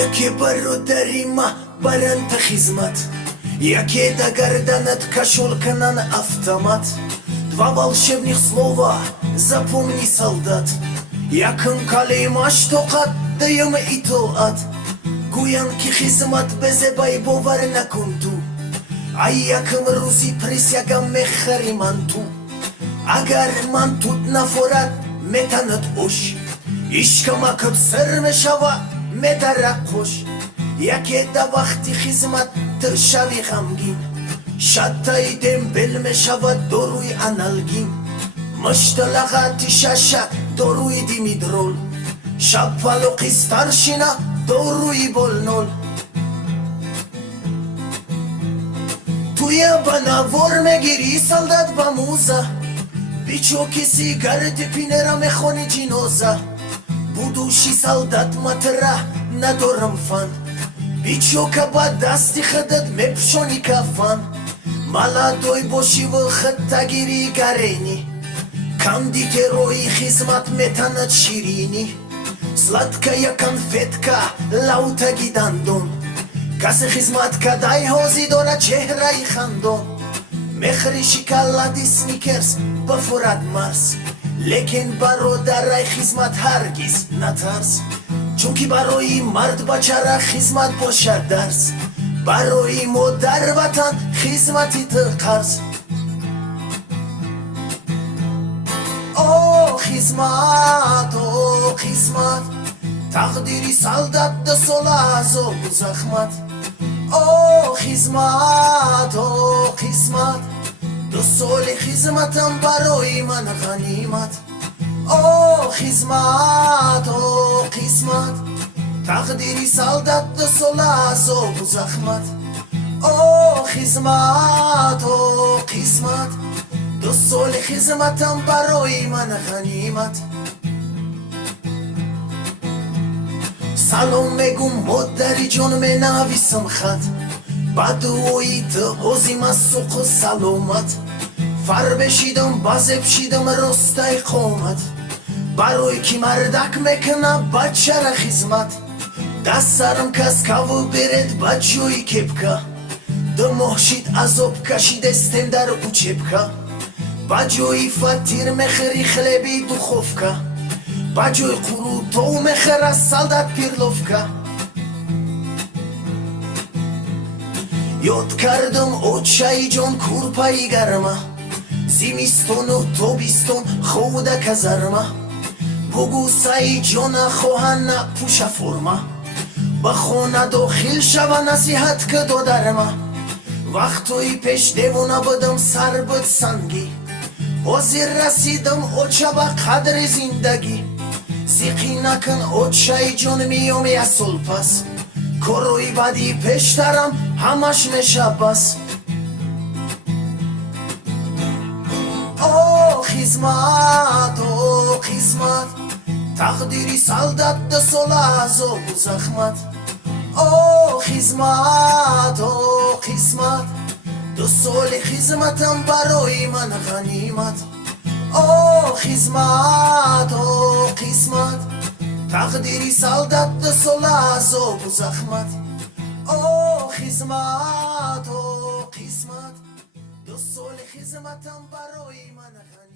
یکی برادری ما برن تا خدمت یکی до горданат кошел канан автомат Два волшебных слова запомни, солдат Якын калима штоқат даем итоат Гуян ки хизмат безебай бовар накун ту Ай якым рӯзи присягам мехариман ту Агар ман тут нафорад метанад ош Ишкамакаб сар мешава медара қош Яке да вақти хизмат ту шави ғамгин Шаттаи дембел мешавад доруи аналгин Мышталағати шаша доруи димидрол Шапалоқи старшина доруи болнол Туя бана вор мегири солдат ба муза Бичо киси гарди пинера мехони ҷиноза Будуши солдат матра надорам фан Бичо ка ба дасти хадат мепшони кафан Молодой боши в хаттагири гарени Кондитерои хизмат метанад ширини Сладкая конфетка лаутаги дандон Каси хизмат кадай ҳози дорад чеҳраи хандон Мехри шоколади сникерс ба фурад марс Лекин бародарай хизмат ҳаргиз натарс Чунки барои мард бачара хизмат бошад дарс Барои модар ватан хизмати ту қарз О хизмат Тақдири солдат ду сола азобу захмат О хизмат ду соли хизматам барои ман ғанимат О хизмат Тақдири солдат ду сола азобу захмат О хизмат ду соли хизматам барои ман ғанимат Салом мегум модари ҷон менависам хат Ба дуои ту ҳозим аз суқу саломат Фарбе шидам базеб шидам ростай қомат Барои ки мардак мекунам бачара хизмат Даст сарам кас каву беред ба ҷои кепка Ду моҳ шид азоб кашидестем дар учебка Ба ҷои фатир мехӯри хлеби духовка Ба ҷои қурутов мехӯрад солдат пирловка Ёд кардам очаи ҷон курпаи гарма Зимистону тобистон худа казарма Бугу саи ҷона хоҳан напӯша форма Ба хона дохил шава насиҳат ки додарма Вақтои пеш девона будам сар буд сангӣ Ҳозир расидам оча ба қадри зиндагӣ Сиқӣ накун очаи ҷон миём як сол пас Корои бади пештарам ҳамаш меша бас О хизмат Тақдири солдат ду сола азобу захмат О хизмат ду соли хизматам барои ман ғанимат О хизмат Тақдири солдат ду сола азобу захмат О хизмат ду соли хизматам барои ман ғанимат